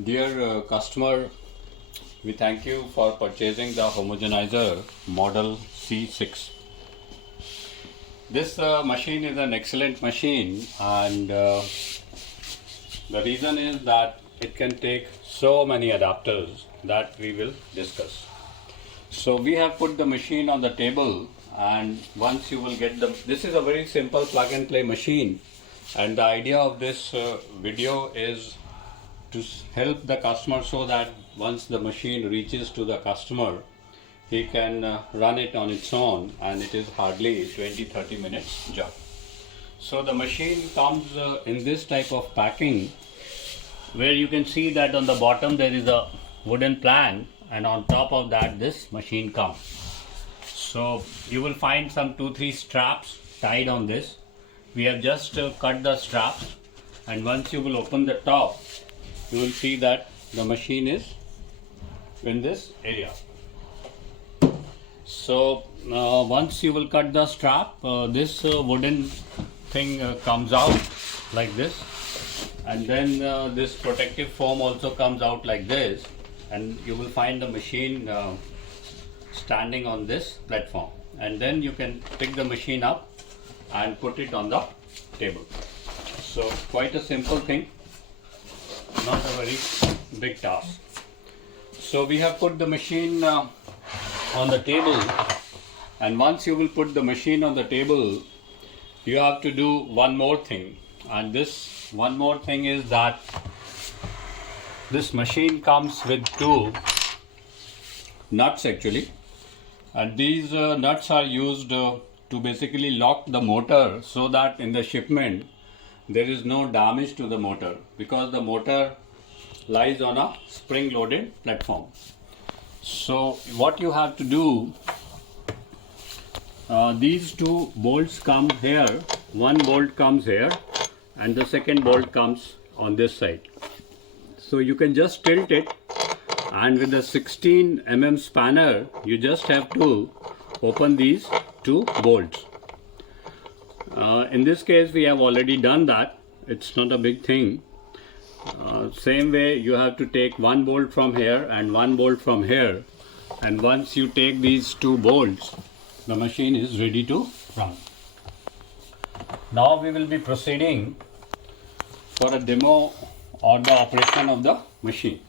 Dear customer, we thank you for purchasing the Homogenizer model C6. This machine is an excellent machine, and the reason is that it can take so many adapters that we will discuss. So we have put the machine on the table, and once you will get this is a very simple plug and play machine, and the idea of this video is to help the customer so that once the machine reaches to the customer, he can run it on its own, and it is hardly 20-30 minutes job. So the machine comes in this type of packing, where you can see that on the bottom there is a wooden plank, and on top of that this machine comes. So you will find some 2-3 straps tied on this. We have just cut the straps, and once you will open the top, you will see that the machine is in this area. So once you will cut the strap, this wooden thing comes out like this, and then this protective foam also comes out like this, and you will find the machine standing on this platform, and then you can pick the machine up and put it on the table. So quite a simple thing, not a very big task. So we have put the machine on the table, and once you will put the machine on the table, you have to do one more thing, and this one more thing is that this machine comes with 2 nuts actually, and these nuts are used to basically lock the motor so that in the shipment there is no damage to the motor, because the motor lies on a spring loaded platform. So what you have to do, these 2 bolts come here, one bolt comes here, and the second bolt comes on this side. So you can just tilt it, and with the 16 mm spanner you just have to open these 2 bolts. In this case we have already done that, it's not a big thing. Same way you have to take 1 bolt from here and 1 bolt from here, and once you take these 2 bolts, the machine is ready to run. Now we will be proceeding for a demo or the operation of the machine.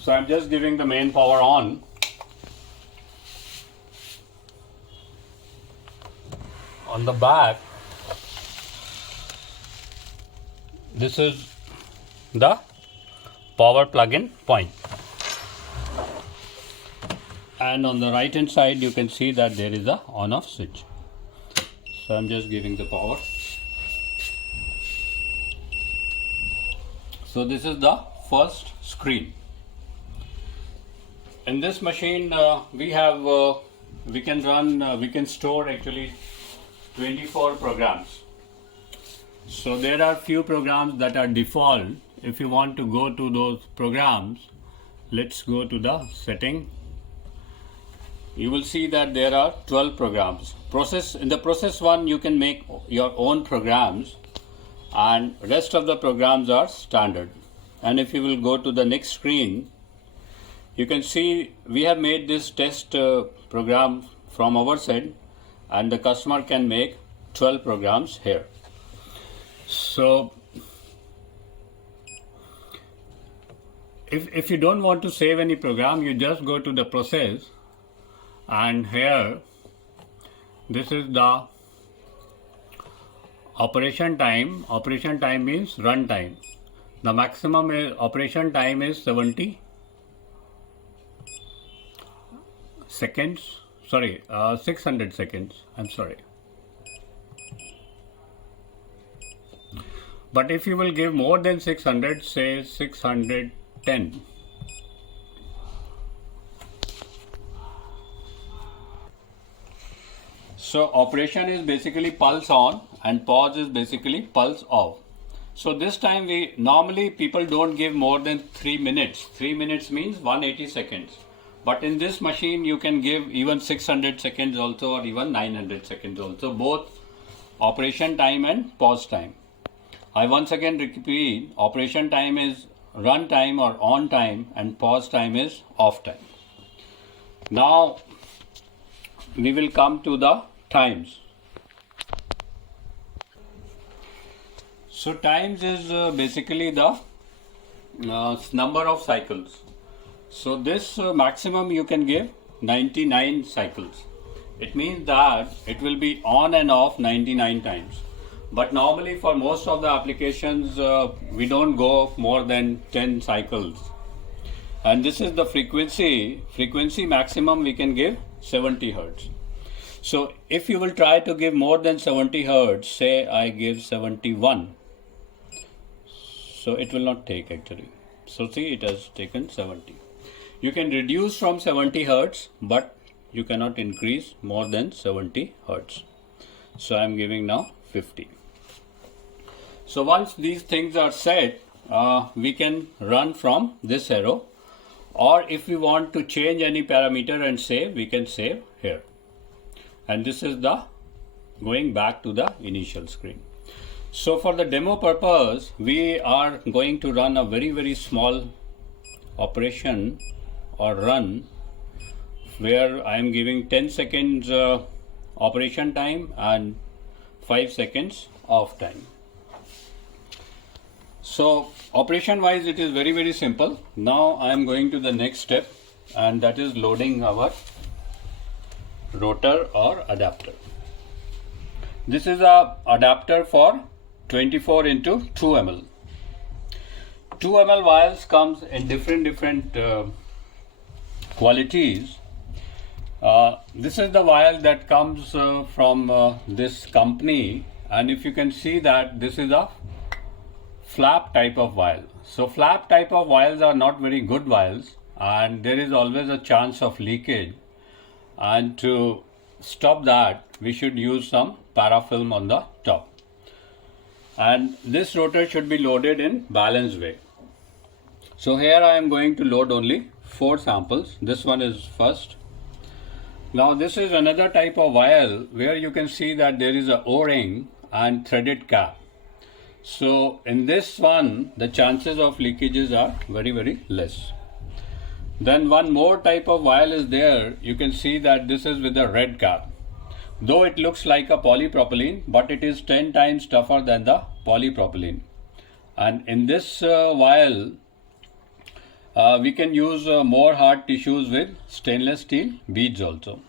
So I'm just giving the main power on. On the back, this is the power plug-in point, and on the right hand side you can see that there is a on-off switch. So I'm just giving the power. So this is the first screen. In this machine we can store actually 24 programs. So there are few programs that are default. If you want to go to those programs, let's go to the setting. You will see that there are 12 programs. In the process 1 you can make your own programs, and rest of the programs are standard. And if you will go to the next screen, you can see we have made this test program from our side, and the customer can make 12 programs here. So if you don't want to save any program, you just go to the process, and here this is the operation time. Operation time means run time. The maximum operation time is 70 seconds. 600 seconds. I'm sorry. But if you will give more than 600, say 610. So operation is basically pulse on, and pause is basically pulse off. So this time normally people don't give more than 3 minutes. 3 minutes means 180 seconds. But in this machine you can give even 600 seconds also, or even 900 seconds also, both operation time and pause time. I once again repeat, operation time is run time or on time, and pause time is off time. Now we will come to the times. So times is basically the number of cycles. So this maximum you can give 99 cycles. It means that it will be on and off 99 times. But normally for most of the applications we don't go more than 10 cycles. And this is the frequency. Frequency maximum we can give 70 Hertz. So if you will try to give more than 70 Hertz, say I give 71. So it will not take actually. So see, it has taken 70. You can reduce from 70 Hertz, but you cannot increase more than 70 Hertz. So I am giving now 50. So once these things are set, we can run from this arrow, or if we want to change any parameter and save, we can save here. And this is the going back to the initial screen. So for the demo purpose, we are going to run a very small operation or run where I am giving 10 seconds operation time and 5 seconds off time. So operation wise it is very simple. Now I am going to the next step, and that is loading our rotor or adapter. This is a adapter for 24 into 2 ml. 2 ml vials comes in different qualities. This is the vial that comes from this company, and if you can see that this is a flap type of vial. So flap type of vials are not very good vials, and there is always a chance of leakage, and to stop that we should use some parafilm on the top. And this rotor should be loaded in balanced way. So here I am going to load only 4 samples. This one is first. Now this is another type of vial where you can see that there is a O-ring and threaded cap. So in this one the chances of leakages are very less. Then one more type of vial is there. You can see that this is with a red cap. Though it looks like a polypropylene, but it is 10 times tougher than the polypropylene. And in this vial we can use more hard tissues with stainless steel beads also.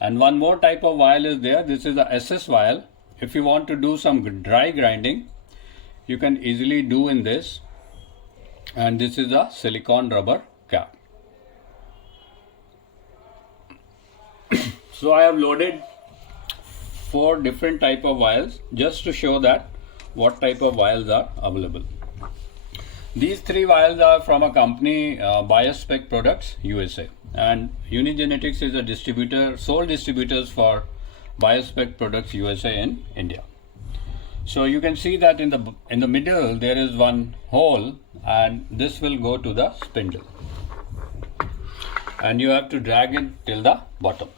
And one more type of vial is there. This is the SS vial. If you want to do some dry grinding, you can easily do in this. And this is a silicone rubber cap. So I have loaded 4 different type of vials just to show that what type of vials are available. These 3 vials are from a company, BioSpec Products USA, and UNIGENETICS is a distributor, sole distributors for BioSpec Products USA in India. So you can see that in the middle there is one hole, and this will go to the spindle, and you have to drag it till the bottom.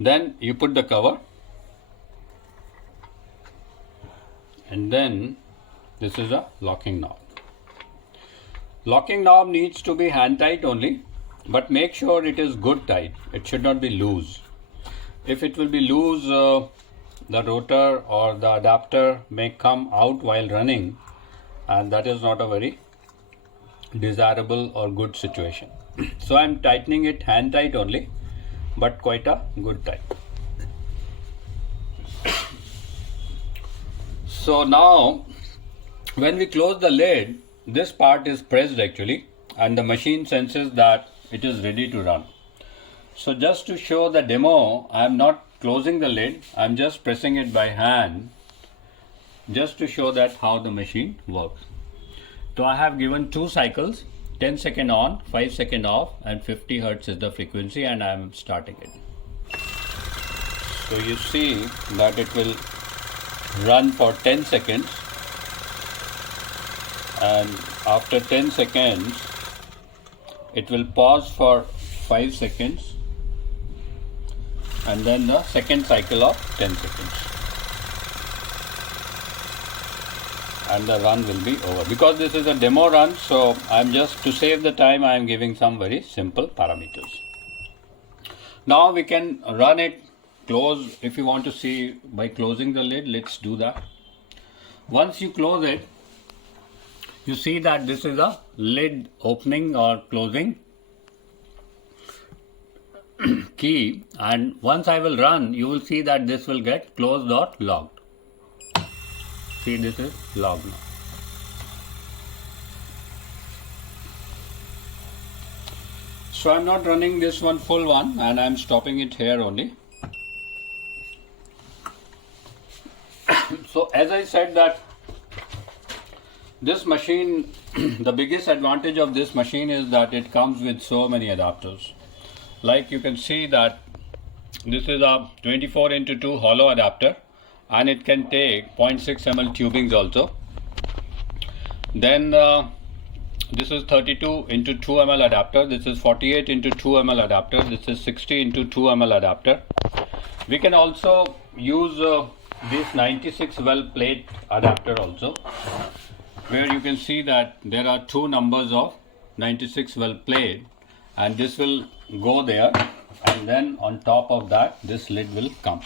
Then you put the cover, and then this is a locking knob. Locking knob needs to be hand tight only, but make sure it is good tight. It should not be loose. If it will be loose, the rotor or the adapter may come out while running, and that is not a very desirable or good situation. So I am tightening it hand tight only, but quite a good tight. So now when we close the lid, this part is pressed actually, and the machine senses that it is ready to run. So just to show the demo, I am not closing the lid, I am just pressing it by hand just to show that how the machine works. So I have given 2 cycles, 10 second on, 5 second off, and 50 Hertz is the frequency, and I am starting it. So you see that it will run for 10 seconds, and after 10 seconds it will pause for 5 seconds, and then the second cycle of 10 seconds. and the run will be over. Because this is a demo run, so I'm just, to save the time, I am giving some very simple parameters. Now we can run it, close. If you want to see by closing the lid, let's do that. Once you close it, you see that this is a lid opening or closing key, and once I will run, you will see that this will get closed or locked. See, this is locked now. So I'm not running this one full one, and I'm stopping it here only. So as I said that this machine, the biggest advantage of this machine is that it comes with so many adapters. Like you can see that this is a 24x2 hollow adapter, and it can take 0.6 ml tubings also. Then this is 32x2 ml adapter, this is 48x2 ml adapter, this is 60x2 ml adapter. We can also use this 96 well plate adapter also, where you can see that there are two numbers of 96 well plate, and this will go there, and then on top of that this lid will come.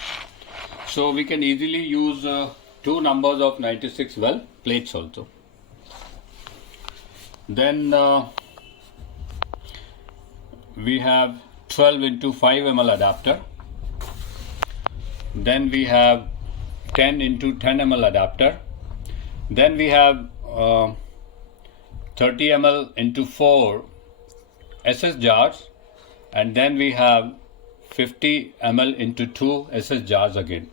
So we can easily use two numbers of 96 well plates also. Then we have 12x5 ml adapter. Then we have 10x10 ml adapter. Then we have 30 ml into 4 SS jars, and then we have 50 ml into 2 SS jars again.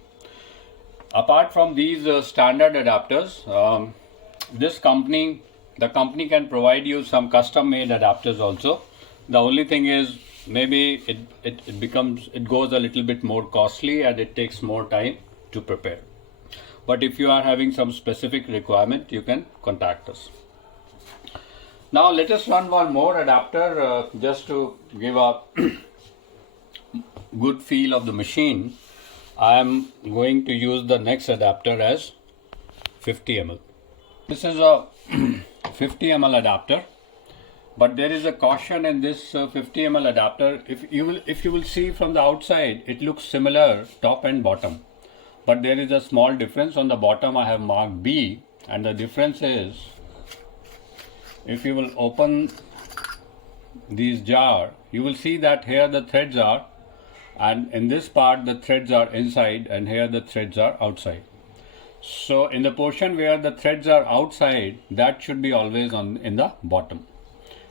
Apart from these standard adapters, the company can provide you some custom made adapters also. The only thing is maybe it goes a little bit more costly, and it takes more time to prepare. But if you are having some specific requirement, you can contact us. Now let us run one more adapter just to give a good feel of the machine. I am going to use the next adapter as 50 ml. This is a 50 ml adapter, but there is a caution in this 50 ml adapter. If you will see from the outside, it looks similar top and bottom, but there is a small difference. On the bottom I have marked B, and the difference is, if you will open these jar, you will see that here the threads are, and in this part the threads are inside, and here the threads are outside. So in the portion where the threads are outside, that should be always in the bottom,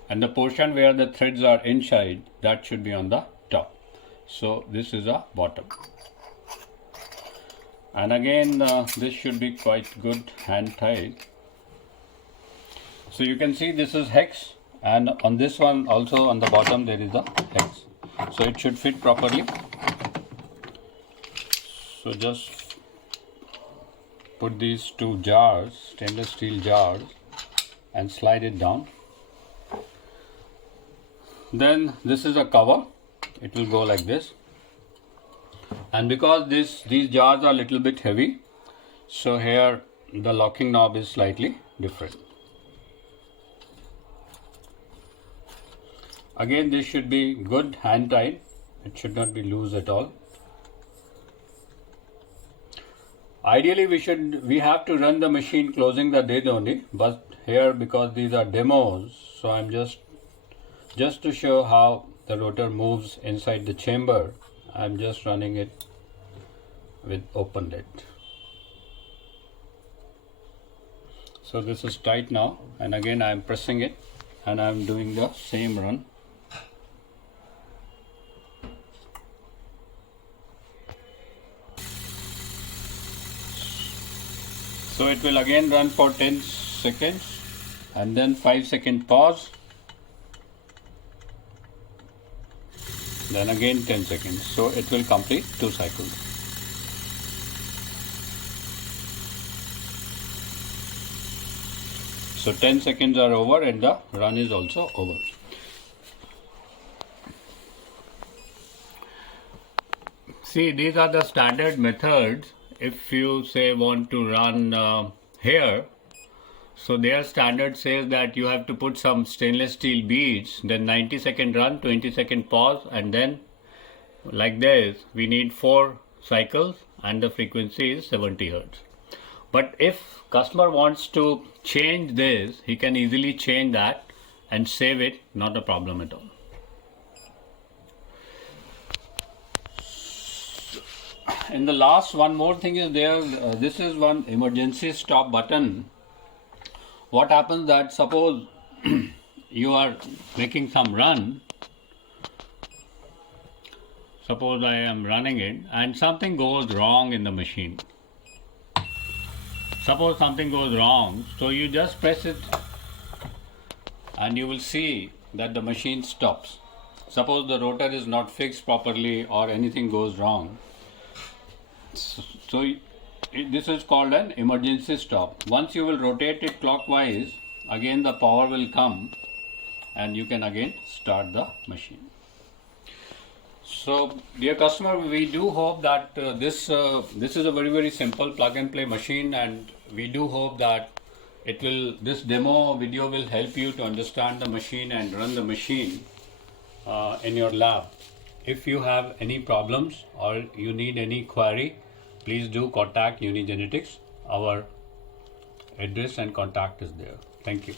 and the portion where the threads are inside, that should be on the top. So this is a bottom, and again this should be quite good hand tied. So you can see this is hex, and on this one also on the bottom there is a hex, so it should fit properly. So just put these two jars, stainless steel jars, and slide it down. Then this is a cover, it will go like this, and because these jars are a little bit heavy, so here the locking knob is slightly different. Again, this should be good hand tied, it should not be loose at all. Ideally we have to run the machine closing the lid only, but here because these are demos, so I'm just to show how the rotor moves inside the chamber, I'm just running it with open lid. So this is tight now, and again I am pressing it, and I am doing the same run. So it will again run for 10 seconds, and then 5-second pause, then again 10 seconds. So it will complete 2 cycles. So 10 seconds are over, and the run is also over. See, these are the standard methods. If you say want to run here, So their standard says that you have to put some stainless steel beads, then 90-second run, 20-second pause, and then like this we need 4 cycles and the frequency is 70 Hertz. But if customer wants to change this, he can easily change that and save it, not a problem at all. And the last one more thing is there, this is one emergency stop button. What happens that suppose you are making some run, suppose I am running it and something goes wrong in the machine. Suppose something goes wrong, so you just press it and you will see that the machine stops. Suppose the rotor is not fixed properly or anything goes wrong. So this is called an emergency stop. Once you will rotate it clockwise, again the power will come and you can again start the machine. So dear customer, we do hope that this is a very simple plug and play machine, and we do hope that this demo video will help you to understand the machine and run the machine in your lab. If you have any problems or you need any query, please do contact UNIGENETICS. Our address and contact is there. Thank you.